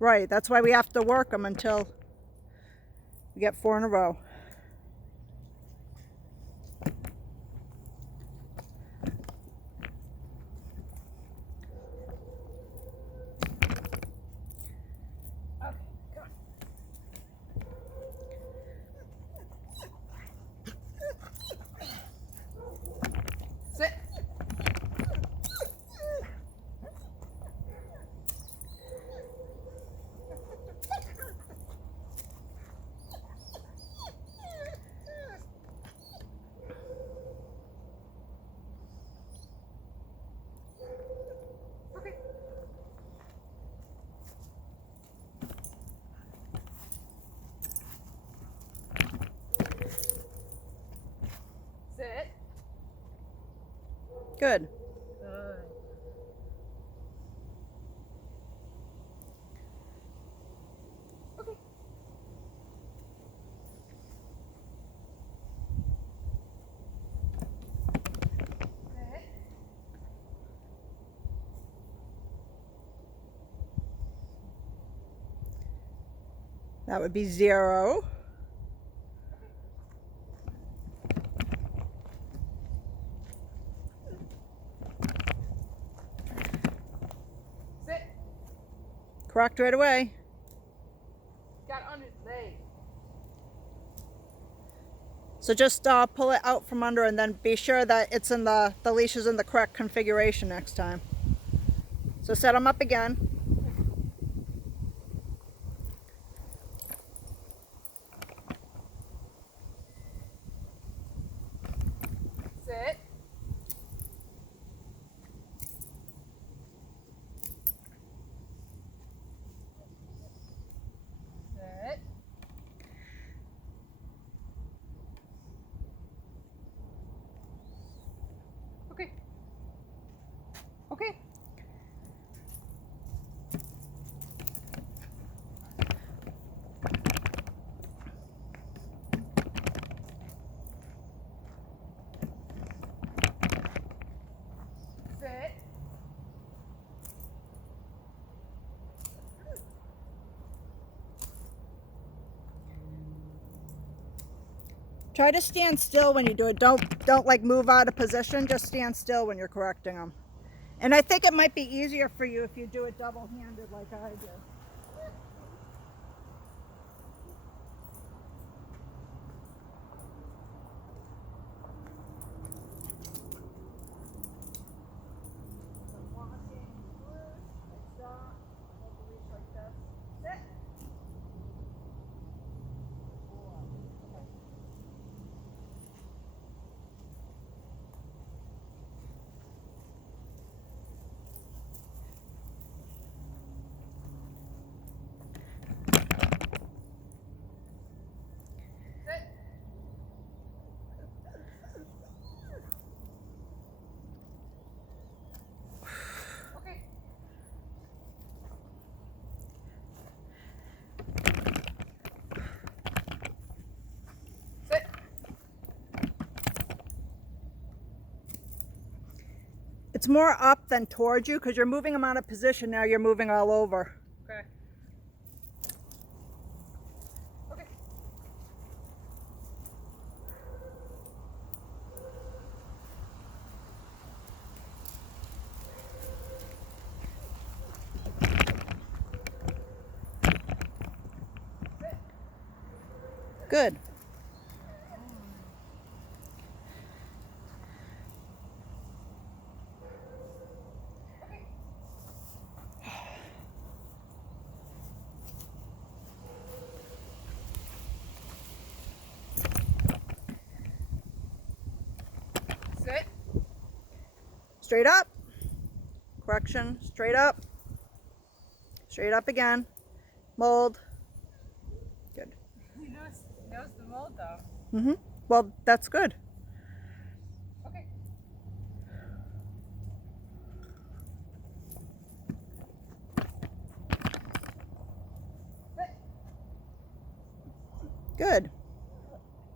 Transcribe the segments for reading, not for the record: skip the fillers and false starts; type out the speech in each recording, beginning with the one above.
Right, that's why we have to work them until we get 4 in a row. Sit. Okay. Sit. Good. Good. Okay. Sit. That would be 0. Sit. Correct right away. Got on his leg. So just pull it out from under and then be sure that it's in the leash is in the correct configuration next time. So set them up again. Sit. Sit. Okay. Okay. Sit. Try to stand still when you do it. Don't like move out of position. Just stand still when you're correcting them. And I think it might be easier for you if you do it double-handed like I do. Sit. Okay. Sit. It's more up than towards you because you're moving them out of position. Now you're moving all over. Okay. Okay. Sit. Good. Okay. Sit. Straight up. Correction. Straight up. Straight up again. Mold. Good. He knows the mold though. Well, that's good. Okay. Sit. Good.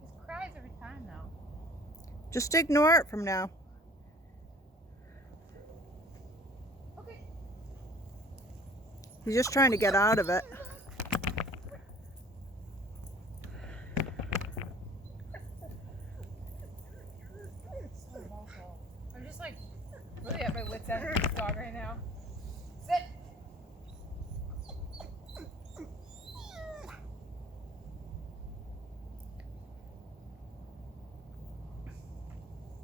He cries every time now. Just ignore it from now. Okay. He's just trying to get out of it. I'm just like really at my wit's end with this dog right now. Sit.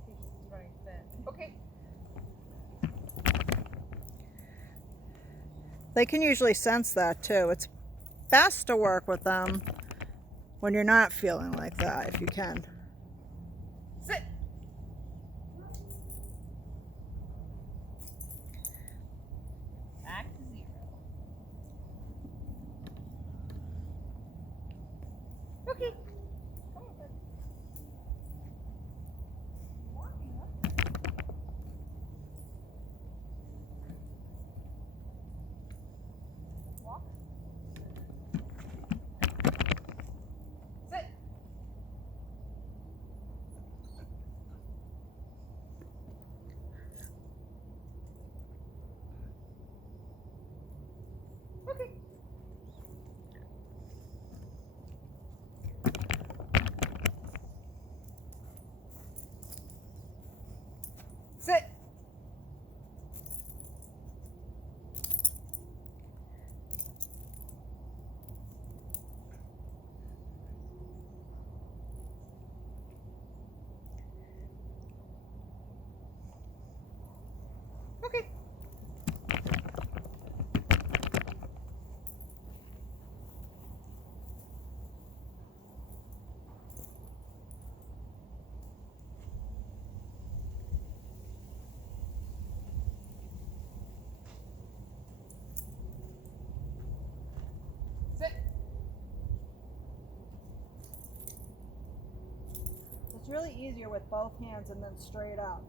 He's running thin. Okay. They can usually sense that too. It's best to work with them when you're not feeling like that, if you can. Sit. Back to 0. Okay. Come on, bud. Walking up. Walk. Sit. Okay. Sit. Okay. Sit. It's really easier with both hands and then straight up.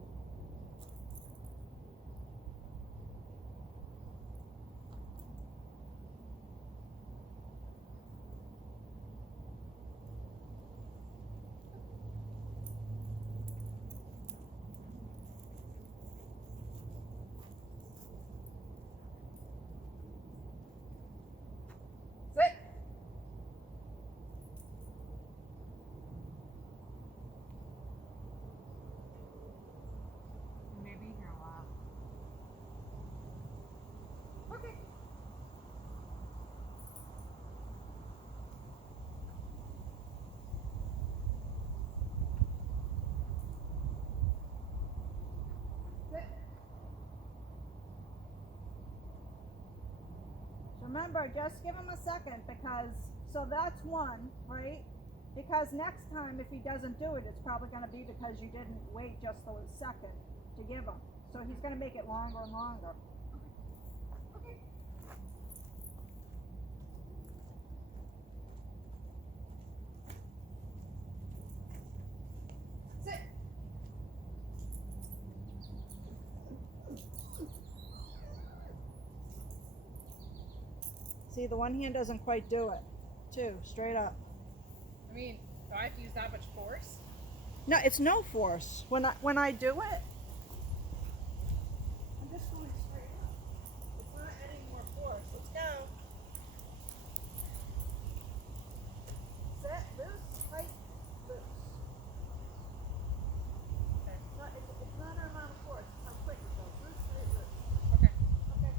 Sit. Maybe here a while. Okay. Sit. Remember, just give him a second because, so that's one, right? Because next time if he doesn't do it, it's probably going to be because you didn't wait just a second to give him. So he's going to make it longer and longer. Okay. Sit. See, the one hand doesn't quite do it. Too, straight up. I mean, do I have to use that much force? No, it's no force. When I do it, I'm just going straight up. It's not any more force. Let's go. Set, loose, tight, loose. Okay. It's not an amount of force. It's how quick it goes. Loose, tight, loose. Okay. Okay.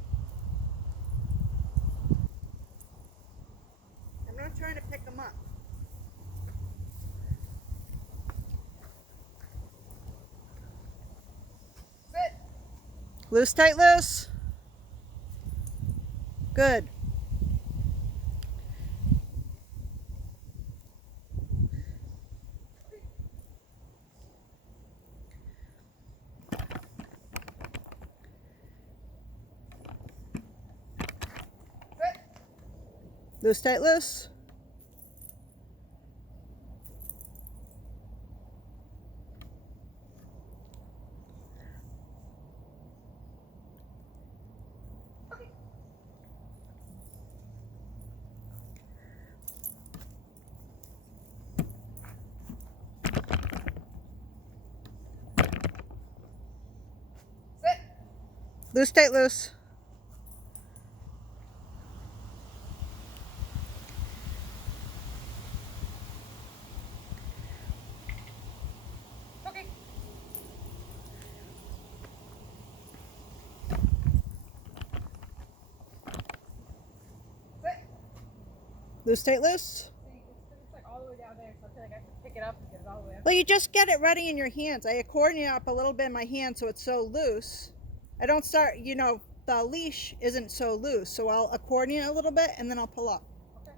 I'm not trying to pick them up. Sit. Loose, tight, loose. Good. Sit. Loose, tight, loose. Okay. Sit. Loose, tight, loose. Loose, tight, loose. See, it's like all the way down there, so I feel like I have to pick it up and get it all the way up. Well, you just get it ready in your hands. I accordion it up a little bit in my hand so it's so loose. I don't start, you know, the leash isn't so loose, so I'll accordion it a little bit and then I'll pull up. Okay.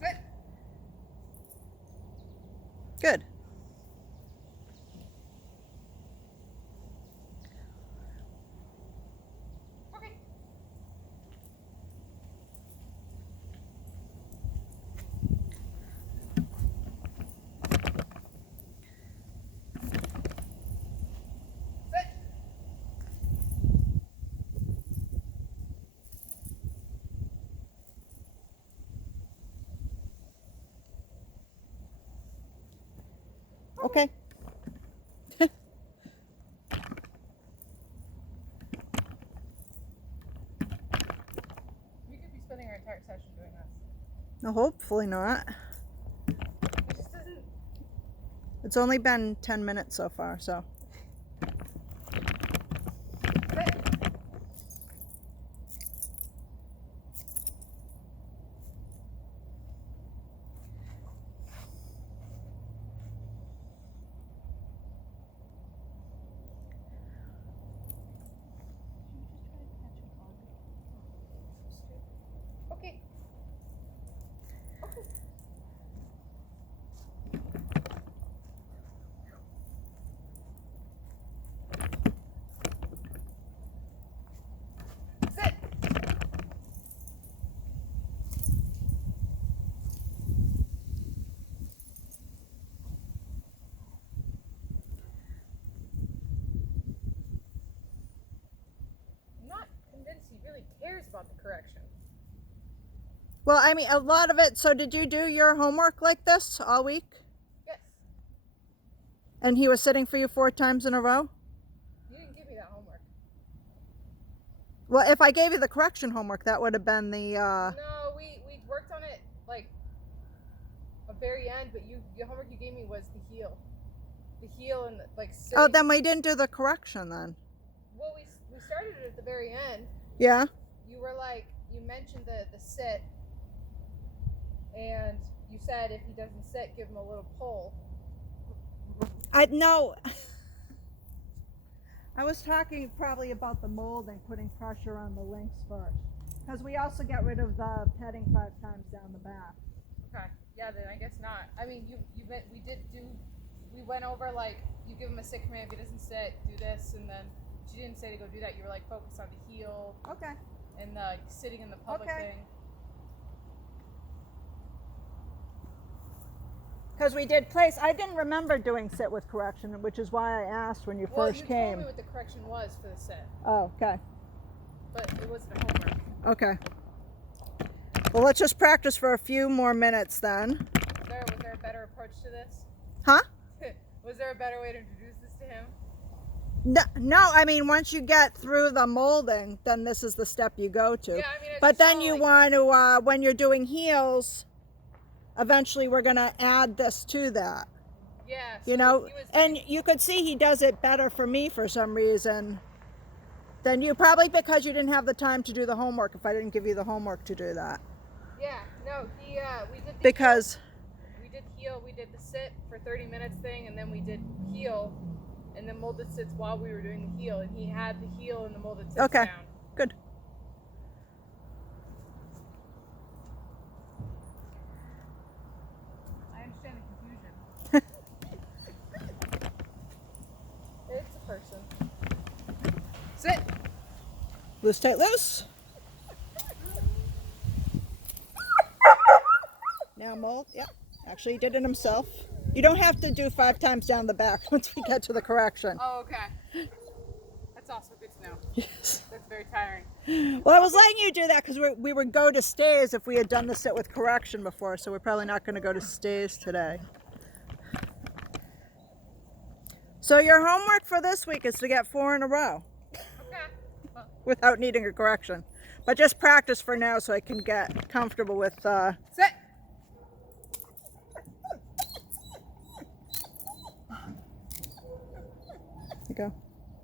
Sit. Good. Okay. Sit. Okay. We could be spending our entire session doing this. No, hopefully not. It just doesn't. It's only been 10 minutes so far, so. Sit. Okay. Okay. Sit. I'm not convinced he really cares about the correction. Well, I mean, a lot of it. So, did you do your homework like this all week? Yes. And he was sitting for you 4 times in a row? You didn't give me that homework. Well, if I gave you the correction homework, that would have been the. No, we worked on it like a very end, but the homework you gave me was the heel and like. Oh, then we didn't do the correction then. Well, we started it at the very end. Yeah. You were like, you mentioned the sit, and you said if he doesn't sit, give him a little pull. I no. I was talking probably about the molding, putting pressure on the links first, because we also get rid of the petting 5 times down the back. Okay. Yeah. Then I guess not. I mean, we went over like you give him a sit command if he doesn't sit, do this, and then you didn't say to go do that. You were like focus on the heel Okay. and the sitting in the public Okay. thing. Because we did place. I didn't remember doing sit with correction, which is why I asked when you Well, first you came. told me what the correction was for the sit, Oh, okay. but it wasn't a homework. Okay. Well, let's just practice for a few more minutes then. Was there a better approach to this? Huh? Was there a better way to introduce this to him? No, I mean, once you get through the molding, then this is the step you go to. Yeah, I mean, But then you want to, when you're doing heels, eventually we're going to add this to that. Yeah. You so know, he was, and you could see he does it better for me for some reason than you, probably because you didn't have the time to do the homework if I didn't give you the homework to do that. Yeah. No, we did the Because heel. We did heel. We did the sit for 30 minutes thing, and then we did heel, and then molded sits while we were doing the heel, and he had the heel and the molded sits Okay. down. Good. I understand the confusion. It's a person. Sit. Loose, tight, loose. Now mold. Yeah. Actually, he did it himself. You don't have to do 5 times down the back once we get to the correction. Oh, okay. That's also good to know. Yes. That's very tiring. Well, I was letting you do that because we would go to stays if we had done the sit with correction before, so we're probably not going to go to stays today. So your homework for this week is to get 4 in a row Okay. without needing a correction. But just practice for now so I can get comfortable with... Sit. go.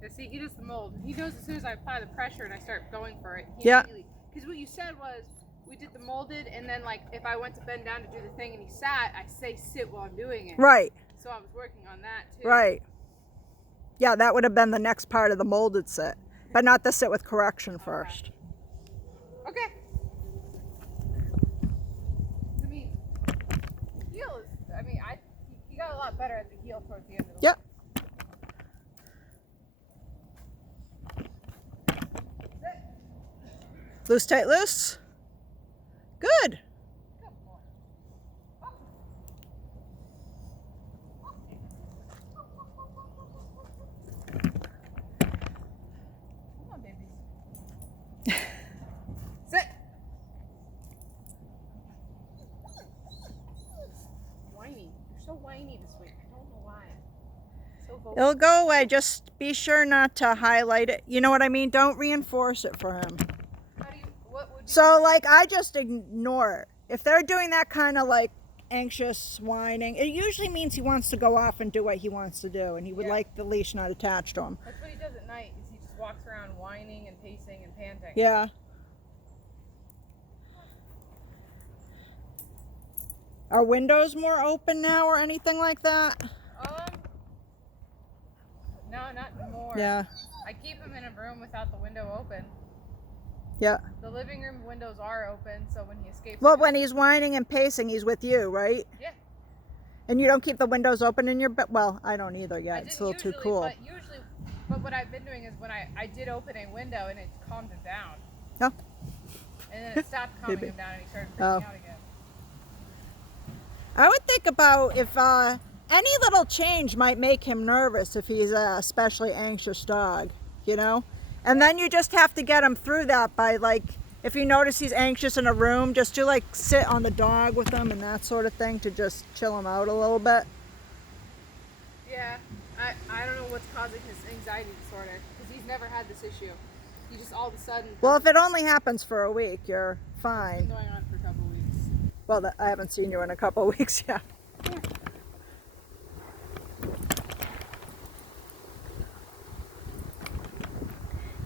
Yeah, see, he does the mold. He knows as soon as I apply the pressure and I start going for it. Yeah. Because what you said was, we did the molded, and then like if I went to bend down to do the thing and he sat, I say sit while I'm doing it. Right. So I was working on that too. Right. Yeah, that would have been the next part of the molded sit, but not the sit with correction first. Okay. I mean, heel is. I mean, he got a lot better at the heel towards the end of the Yep. Loose, tight, loose. Good. Come on, babies. Sit. Whiny. You're so whiny this week. I don't know why. So vocal. It'll go away. Just be sure not to highlight it. You know what I mean? Don't reinforce it for him. How do you? What would you? So, like, I just ignore it. If they're doing that kind of, like, anxious whining, it usually means he wants to go off and do what he wants to do, and he would like the leash not attached to him. That's what he does at night. Is he just walks around whining and pacing and panting. Yeah. Are windows more open now or anything like that? No, not anymore. Yeah. I keep him in a room without the window open. Yeah. The living room windows are open, so when he escapes. Well, when he's whining and pacing, he's with you, right? Yeah. And you don't keep the windows open in your bed? Well, I don't either yet. It's a little too cool. But what I've been doing is when I did open a window and it calmed him down. Oh. And then it stopped calming him down and he started freaking out again. I would think about if any little change might make him nervous if he's a especially anxious dog, you know? And then you just have to get him through that by, like, if you notice he's anxious in a room, just to, like, sit on the dog with him and that sort of thing to just chill him out a little bit. Yeah, I don't know what's causing his anxiety disorder because he's never had this issue. He just all of a sudden. Well, if it only happens for a week, you're It's fine. been going on for a couple of weeks. Well, I haven't seen you in a couple of weeks yet.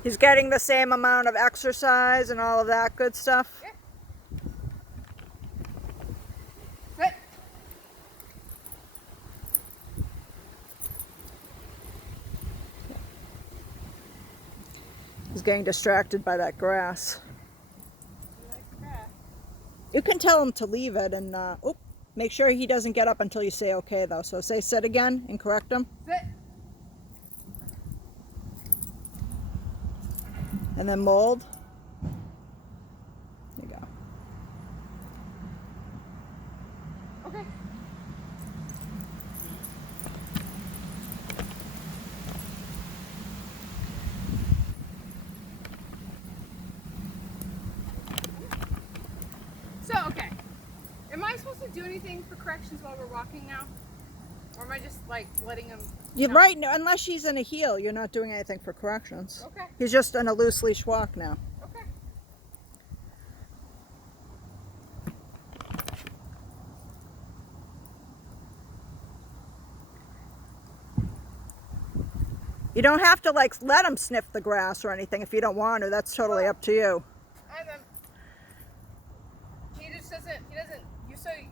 He's getting the same amount of exercise and all of that good stuff. Yeah. Sit. He's getting distracted by that grass. You like the grass? You can tell him to leave it and make sure he doesn't get up until you say okay though. So say sit again and correct him. Sit. And then mold. There you go. Okay. So, okay. Am I supposed to do anything for corrections while we're walking now? Or am I just like letting him? You're right. No, unless she's in a heel, you're not doing anything for corrections. Okay. He's just on a loose leash walk now. Okay. You don't have to like let him sniff the grass or anything if you don't want to. That's totally up to you. And then he just doesn't. He doesn't.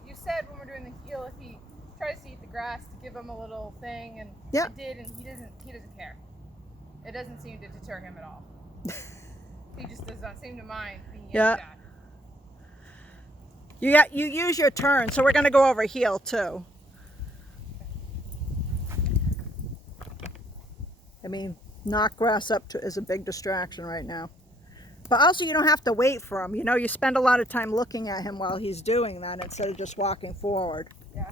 You said when we're doing the heel, if he tries to eat the grass, to give him a little thing, and Yeah. it did, and he doesn't care. It doesn't seem to deter him at all. He just does not seem to mind being yanked at. You use your turn, so we're going to go over heel too. I mean, knock grass up is a big distraction right now. But also you don't have to wait for him. You know, you spend a lot of time looking at him while he's doing that instead of just walking forward. Yeah.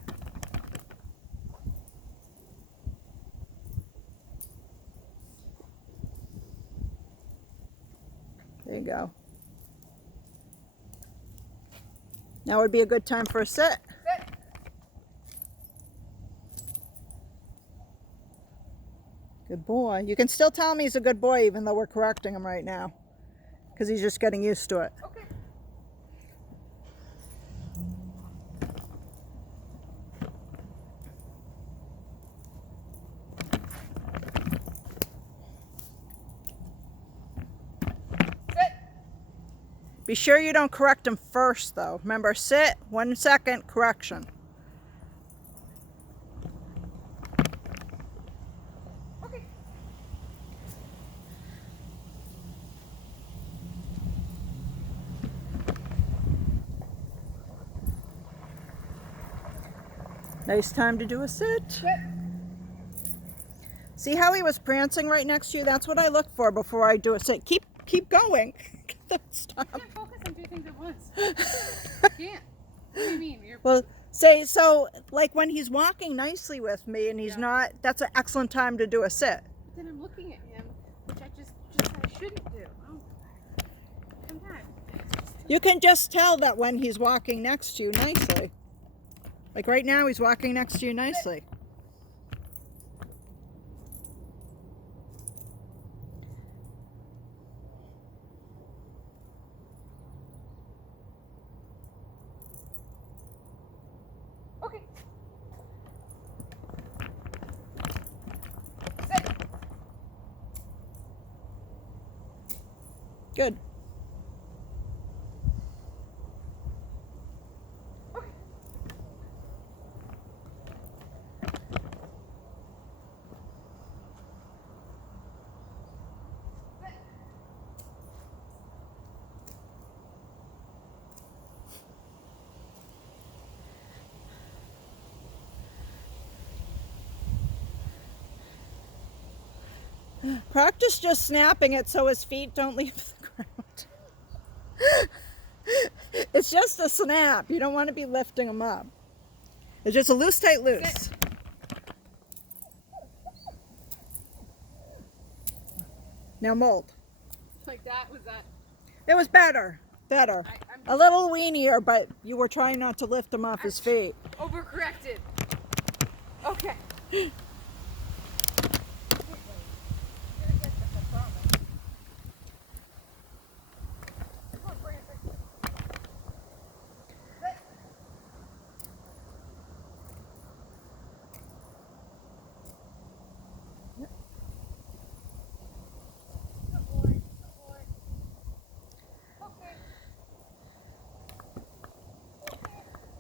There you go. Now would be a good time for a sit. Sit. Good boy. You can still tell him he's a good boy even though we're correcting him right now. Because he's just getting used to it. Okay. Be sure you don't correct him first, though. Remember, sit, 1 second, correction. Okay. Nice time to do a sit. Sit. See how he was prancing right next to you? That's what I look for before I do a sit. Keep going. Stop. I can't focus on 2 things at once. I can't. What do you mean? You're Well, say, so, like when he's walking nicely with me and he's Yeah. not, that's an excellent time to do a sit. But then I'm looking at him, which I just said I shouldn't do. Oh, come on. You can just tell that when he's walking next to you nicely. Like right now, he's walking next to you nicely. Okay. Sit. Good. Okay. Practice just snapping it so his feet don't leave the ground. It's just a snap. You don't want to be lifting them up. It's just a loose, tight, loose. Sit. Now mold. Like that? Was that? It was better. Better. I'm A little weenier, but you were trying not to lift him off his feet. overcorrected. Okay.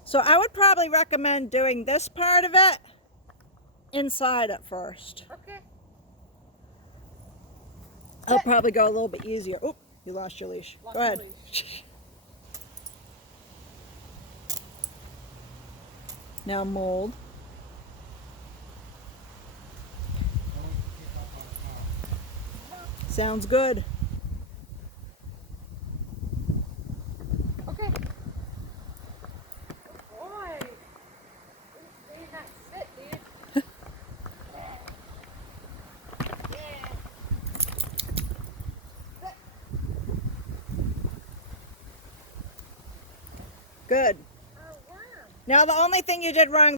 So I would probably recommend doing this part of it inside at first. Okay. I'll probably go a little bit easier. Oop, you lost your leash. Lost Go my ahead. leash. Now mold. Sounds good. Okay. Good boy. Stay in that sit, dude. Yeah. Good. Oh, wow. Now the only thing you did wrong